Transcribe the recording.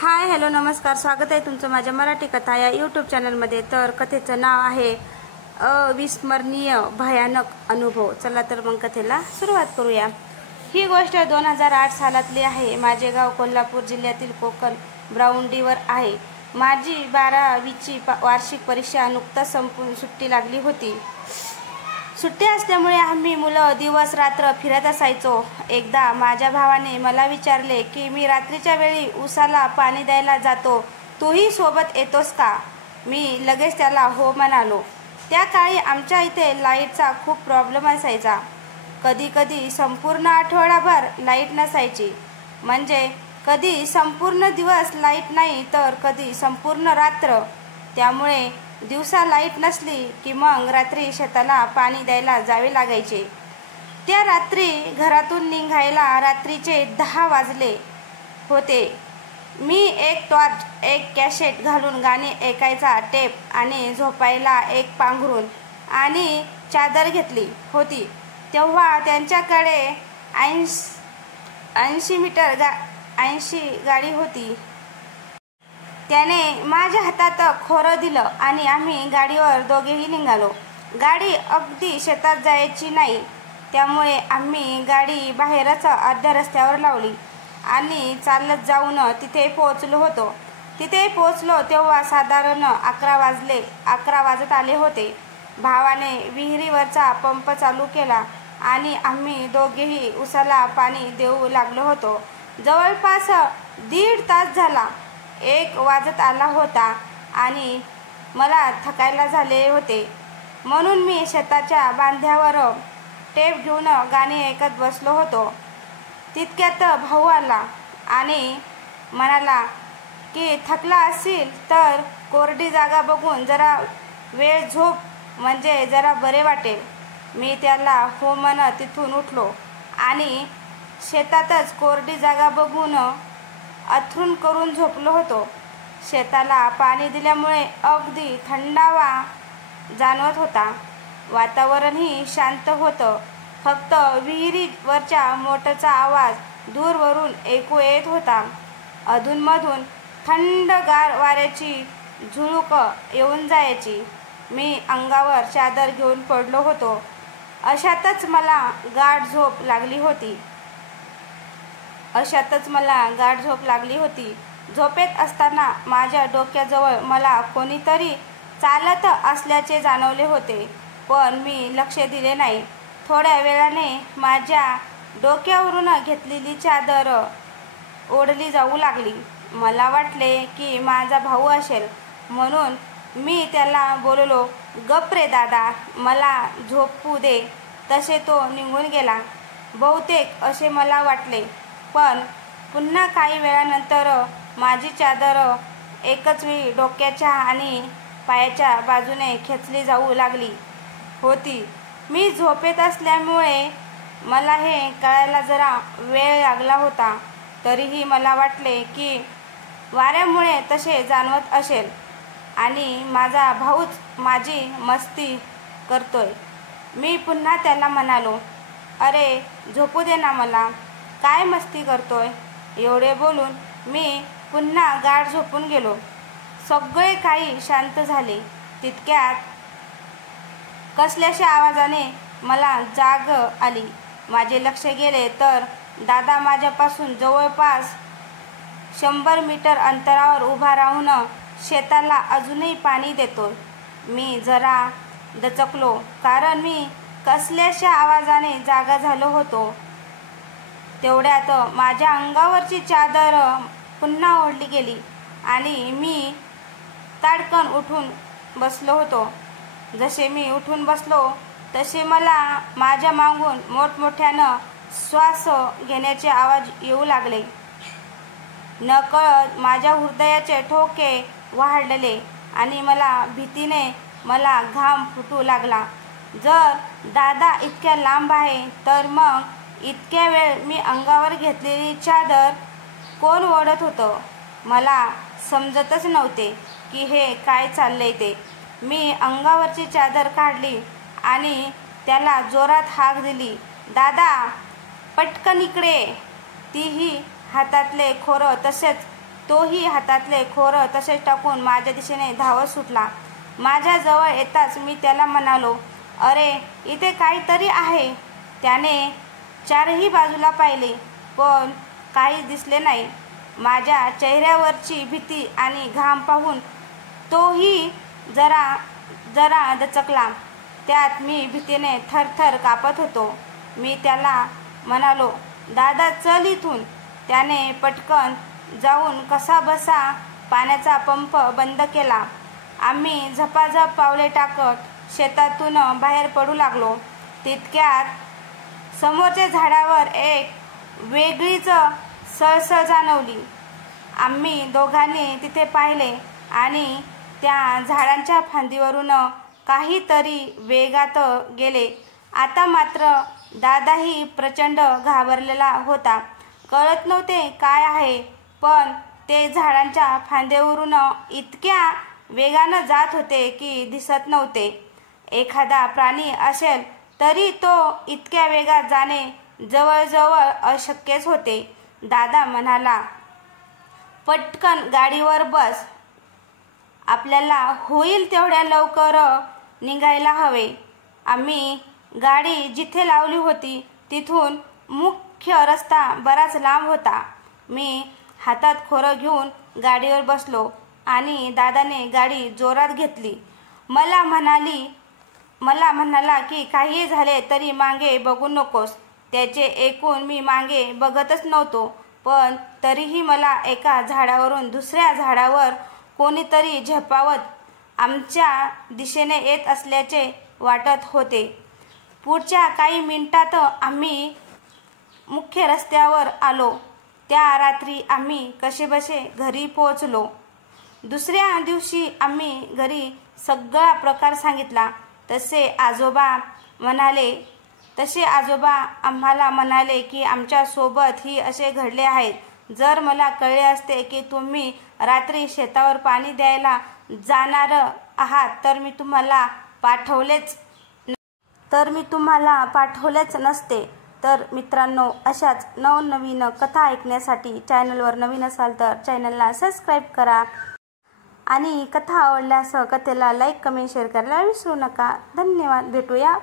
Hi hello नमस्कार, स्वागत आहे तुमचं माझ्या मराठी कथा या यूट्यूब चॅनलमध्ये। तर कथेचं नाव आहे अविस्मरणीय भयानक अनुभव। चला तर मग कथेला सुरुवात करूया। ही गोष्ट 2008 सालातली आहे। माझे गाव कोल्हापूर जिल्ह्यातील कोकण ब्राउंडीवर आहे। माझी 12वीची वार्षिक परीक्षा नुकताच संपून सुट्टी लागली होती। सुट्टी असल्यामुळे आम्ही मुलं दिवस रात्र फिरत असायचो। एकदा माझ्या भावाने मला विचारले की मी रात्रीच्या वेळी उसाला पाणी द्यायला जातो, तूही सोबत येतोस का? मी लगेच त्याला हो म्हणालो। त्या काळी आमच्या इथे लाईटचा खूप प्रॉब्लेम असायचा। कधी कधी संपूर्ण आठवडाभर लाईट नसायची, म्हणजे कधी संपूर्ण दिवस लाईट नाही तर कधी संपूर्ण रात्र। त्यामुळे दिवसा लाईट नसली की मग रात्री शेताला पाणी द्यायला जावे लागायचे। त्या रात्री घरातून निघायला रात्रीचे 10 वाजले होते। मी एक टॉर्च, एक कॅसेट घालून गाणी ऐकायचा टेप आणि झोपायला एक पांघरूण आणि चादर घेतली होती। तेव्हा त्यांच्याकडे 80 गाडी होती। त्याने माझ्या हातात खोरं दिलं आणि आम्ही गाडीवर दोघेही निघालो। गाडी अगदी शेतात जायची नाही, त्यामुळे आम्ही गाडी बाहेरच अर्ध्या रस्त्यावर लावली आणि चालत जाऊन तिथे पोहोचलो होतो। तिथे पोहोचलो तेव्हा साधारण 11 वाजत आले होते। भावाने विहिरीवरचा पंप चालू केला आणि आम्ही दोघेही उसाला पाणी देऊ लागलो होतो। जवळपास 1.5 तास झाला। 1 वाजत आला होता आणि मला थकायला झाले होते, म्हणून मी शेताच्या बांध्यावर टेप घेऊन गाणी ऐकत बसलो होतो। तितक्यात भाऊ आला आणि म्हणाला की थकला असेल तर कोरडी जागा बघून जरा वेळ झोप, म्हणजे जरा बरे वाटेल। मी त्याला हो म्हणत तिथून उठलो आणि शेतातच कोरडी जागा बघून अंथरूण करून झोपलो होतो। शेताला पाणी दिल्यामुळे अगदी थंडावा जाणवत होता। वातावरणही शांत होतं। फक्त विहिरीवरच्या मोटरचा आवाज दूरवरून ऐकू येत होता। अधूनमधून थंडगार वाऱ्याची झुळूक येऊन जायची। मी अंगावर चादर घेऊन पडलो होतो। अशातच मला गाढ झोप लागली होती। झोपेत असताना माझ्या डोक्याजवळ मला कोणीतरी चालत असल्याचे जाणवले होते, पण मी लक्ष दिले नाही। थोड्या वेळाने माझ्या डोक्यावरून घेतलेली चादर ओढली जाऊ लागली। मला वाटले की माझा भाऊ असेल, म्हणून मी त्याला बोललो, गप रे दादा, मला झोपू दे। तसे तो निघून गेला बहुतेक असे मला वाटले। पण पुन्हा काही वेळानंतर माझी चादर एकच वेळी डोक्याच्या आणि पायाच्या बाजूने खेचली जाऊ लागली होती। मी झोपेत असल्यामुळे मला हे कळायला जरा वेळ लागला होता। तरीही मला वाटले की वाऱ्यामुळे तसे जाणवत असेल आणि माझा भाऊच माझी मस्ती करतोय। मी पुन्हा त्याला म्हणालो, अरे झोपू दे ना मला, काय मस्ती करतोय? एवढे बोलून मी पुन्हा गाढ झोपून गेलो। सगळे काही शांत झाले। तितक्यात कसल्याशा आवाजाने मला जाग आली। माझे लक्ष गेले तर दादा माझ्यापासून जवळपास 100 मीटर अंतरावर उभा राहून शेताला अजूनही पाणी देतोय। मी जरा दचकलो, कारण मी कसल्याशा आवाजाने जागा झालो होतो। तेवढ्यात माझ्या अंगावरची चादर पुन्हा ओढली गेली आणि मी ताडकन उठून बसलो होतो। जसे मी उठून बसलो तसे मला माझ्या मागून मोठमोठ्यानं श्वास घेण्याचे आवाज येऊ लागले। नकळत माझ्या हृदयाचे ठोके वाढले आणि भीतीने मला घाम फुटू लागला। जर दादा इतक्या लांब आहे तर मग इतक्या वेळ मी अंगावर घेतलेली चादर कोण ओढत होतं? मला समजतच नव्हते की हे काय चाललंय ते। मी अंगावरची चादर काढली आणि त्याला जोरात हाक दिली, दादा पटकन इकडे। तीही हातातले खोरं तसेच तोही हातातले खोरं तसेच टाकून माझ्या दिशेने धावत सुटला. माझ्या जवळ येताच मी त्याला म्हणालो, अरे इथे काहीतरी आहे. त्याने चारही बाजूला पाहिले पण काहीच दिसले नाही. माझ्या चेहऱ्यावरची भीती आणि घाम पाहून तोही जरा दचकला. त्यात मी भीतीने थरथर कापत होतो. मी त्याला म्हणालो, दादा चल इथून. त्याने पटकन जाऊन कसाबसा पाण्याचा पंप बंद केला. आम्ही झपाझप पावले टाकत शेतातून बाहेर पडू लागलो. तितक्यात समोरच्या झाडावर एक वेगळीच सळसळ जाणवली. आम्ही दोघांनी तिथे पाहिले आणि त्या झाडांच्या फांदीवरून काहीतरी वेगात गेले. आता मात्र दादाही प्रचंड घाबरलेला होता. कळत नव्हते काय आहे, पण ते झाडांच्या फांद्यावरून इतक्या वेगानं जात होते की दिसत नव्हते. एखादा प्राणी असेल तरी तो इतक्या वेगात जाणे जवळजवळ अशक्यच होते. दादा म्हणाला, पटकन गाडीवर बस. आपल्याला होईल तेवढ्या लवकर निघायला हवे. आम्ही गाडी जिथे लावली होती तिथून मुख्य रस्ता बराच लांब होता. मी हातात खोरं घेऊन गाडीवर बसलो आणि दादाने गाडी जोरात घेतली. मला म्हणाला की काहीही झाले तरी मागे बघू नकोस. त्याचे ऐकून मी मागे बघतच नव्हतो, पण तरीही मला एका झाडावरून दुसऱ्या झाडावर कोणीतरी झेपावत आमच्या दिशेने येत असल्याचे वाटत होते. पुढच्या काही मिनिटात आम्ही मुख्य रस्त्यावर आलो. त्या रात्री आम्ही कसेबसे घरी पोहोचलो. दुसऱ्या दिवशी आम्ही घरी सगळा प्रकार सांगितला. तसे आजोबा आम्हाला म्हणाले की आमच्या सोबत ही असे घडले आहे. जर मला कळले असते की तुम्ही रात्री शेतावर पाणी द्यायला जाणार आहात तर मी तुम्हाला पाठवलेच नसते. तर मित्रांनो, अशाच नवनवीन कथा ऐकण्यासाठी चॅनलवर नवीन असाल तर चॅनलला सबस्क्राईब करा आणि कथा आवडल्यास कथेला लाईक, कमेंट, शेअर करायला विसरू नका. धन्यवाद. भेटूया